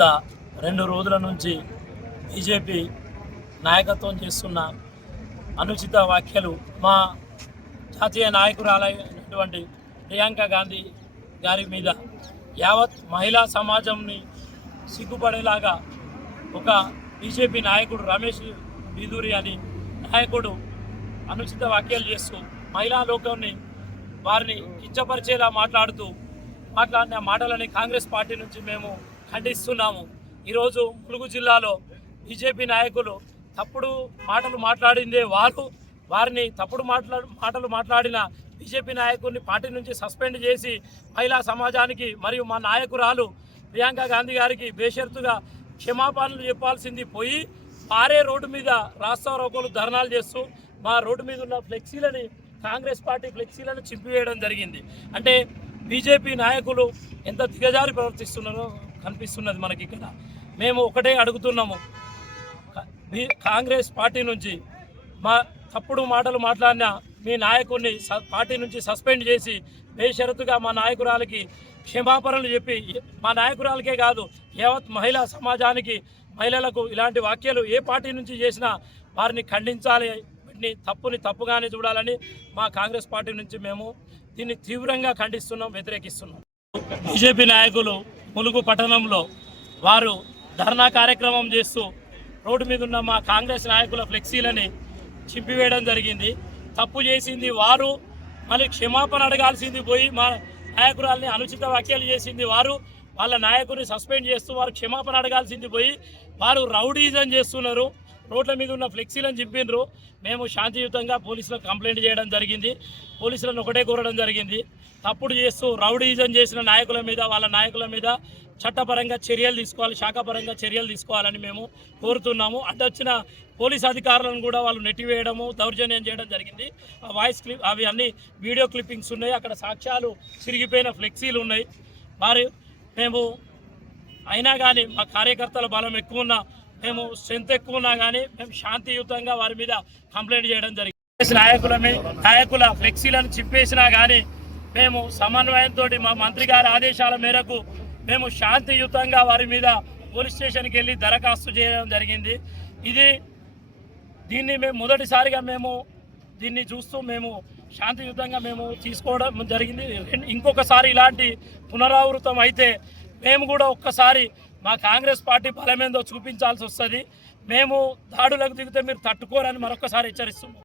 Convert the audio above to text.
గత 2 రోజుల నుంచి బీజేపీ నాయకత్వం చేస్తున్న అనుచిత వ్యాఖ్యలు మా జాతీయ నాయకురాలైనటువంటి ప్రియాంక గాంధీ గారి మీద యావత్ మహిళా సమాజంని సిగ్గుపడేలాగా ఒక బీజేపీ నాయకుడు రమేష్ బిదూరి అని నాయకుడు అనుచిత వ్యాఖ్యలు చేస్తూ మహిళా లోకాన్ని వారిని కించపరిచేలా మాట్లాడిన మాటలని కాంగ్రెస్ పార్టీ నుంచి మేము ఖండిస్తున్నాము. ఈరోజు ములుగు జిల్లాలో బీజేపీ నాయకులు తప్పుడు మాటలు మాట్లాడిందే వారిని తప్పుడు మాటలు మాట్లాడిన బీజేపీ నాయకుడిని పార్టీ నుంచి సస్పెండ్ చేసి మహిళా సమాజానికి మరియు మా నాయకురాలు ప్రియాంక గాంధీ గారికి బేషరతుగా క్షమాపణలు చెప్పాల్సింది పోయి పారే రోడ్డు మీద రాస్తారోకోలు ధర్నాలు చేస్తూ మా రోడ్డు మీద ఉన్న ఫ్లెక్సీలని కాంగ్రెస్ పార్టీ ఫ్లెక్సీలను చింపివేయడం జరిగింది. అంటే బీజేపీ నాయకులు ఎంత దిగజారి ప్రవర్తిస్తున్నారో కనిపిస్తున్నది మనకి. ఇక్కడ మేము ఒకటే అడుగుతున్నాము, కాంగ్రెస్ పార్టీ నుంచి మా తప్పుడు మాటలు మాట్లాడిన మీ నాయకుడిని పార్టీ నుంచి సస్పెండ్ చేసి బేషరతుగా మా నాయకురాలకి క్షమాపణలు చెప్పి, మా నాయకురాలకే కాదు యావత్ మహిళా సమాజానికి మహిళలకు ఇలాంటి వ్యాఖ్యలు ఏ పార్టీ నుంచి చేసినా వారిని ఖండించాలి, తప్పుని తప్పుగానే చూడాలని మా కాంగ్రెస్ పార్టీ నుంచి మేము దీన్ని తీవ్రంగా ఖండిస్తున్నాం, వ్యతిరేకిస్తున్నాం. బీజేపీ నాయకులు ములుగు పట్టణంలో వారు ధర్నా కార్యక్రమం చేస్తూ రోడ్డు మీద ఉన్న మా కాంగ్రెస్ నాయకుల ఫ్లెక్సీలని చింపివేయడం జరిగింది. తప్పు చేసింది వారు, మళ్ళీ క్షమాపణ అడగాల్సింది పోయి మా నాయకురాల్ని అనుచిత వ్యాఖ్యలు చేసింది వారు, వాళ్ళ నాయకుడిని సస్పెండ్ చేస్తూ వారు క్షమాపణ అడగాల్సింది పోయి వారు రౌడీజం చేస్తున్నారు. రోడ్ల మీద ఉన్న ఫ్లెక్సీలను చింపినరు. మేము శాంతియుతంగా పోలీసులకు కంప్లైంట్ చేయడం జరిగింది. పోలీసులను ఒకటే కోరడం జరిగింది, తప్పుడు చేస్తూ రౌడీజం చేసిన నాయకుల మీద వాళ్ళ నాయకుల మీద చట్టపరంగా చర్యలు తీసుకోవాలి, శాఖపరంగా చర్యలు తీసుకోవాలని మేము కోరుతున్నాము. అడ్డొచ్చిన పోలీస్ అధికారులను కూడా వాళ్ళు నెట్టివేయడము, దౌర్జన్యం చేయడం జరిగింది. ఆ వాయిస్ క్లిప్ అవి అన్ని వీడియో క్లిప్పింగ్స్ ఉన్నాయి, అక్కడ సాక్ష్యాలు చిరిగిపోయిన ఫ్లెక్సీలు ఉన్నాయి. మేము అయినా కానీ మా కార్యకర్తల బలం ఎక్కువ ఉన్నా, మేము స్ట్రెంత్ ఎక్కువ ఉన్నా కానీ మేము శాంతియుతంగా వారి మీద కంప్లైంట్ చేయడం జరిగింది. నాయకుల ఫ్లెక్సీలను చింపేసినా కానీ మేము సమన్వయంతో మా మంత్రి గారి ఆదేశాల మేరకు మేము శాంతియుతంగా వారి మీద పోలీస్ స్టేషన్కి వెళ్ళి దరఖాస్తు చేయడం జరిగింది. దీన్ని మేము మొదటిసారిగా దీన్ని చూస్తూ మేము శాంతియుతంగా మేము తీసుకోవడం జరిగింది. ఇంకొకసారి ఇలాంటి పునరావృతం అయితే మేము కూడా ఒక్కసారి మా కాంగ్రెస్ పార్టీ బలమేందో చూపించాల్సి వస్తుంది. మేము దాడులకు దిగితే మీరు తట్టుకోరని మరొకసారి హెచ్చరిస్తున్నాం.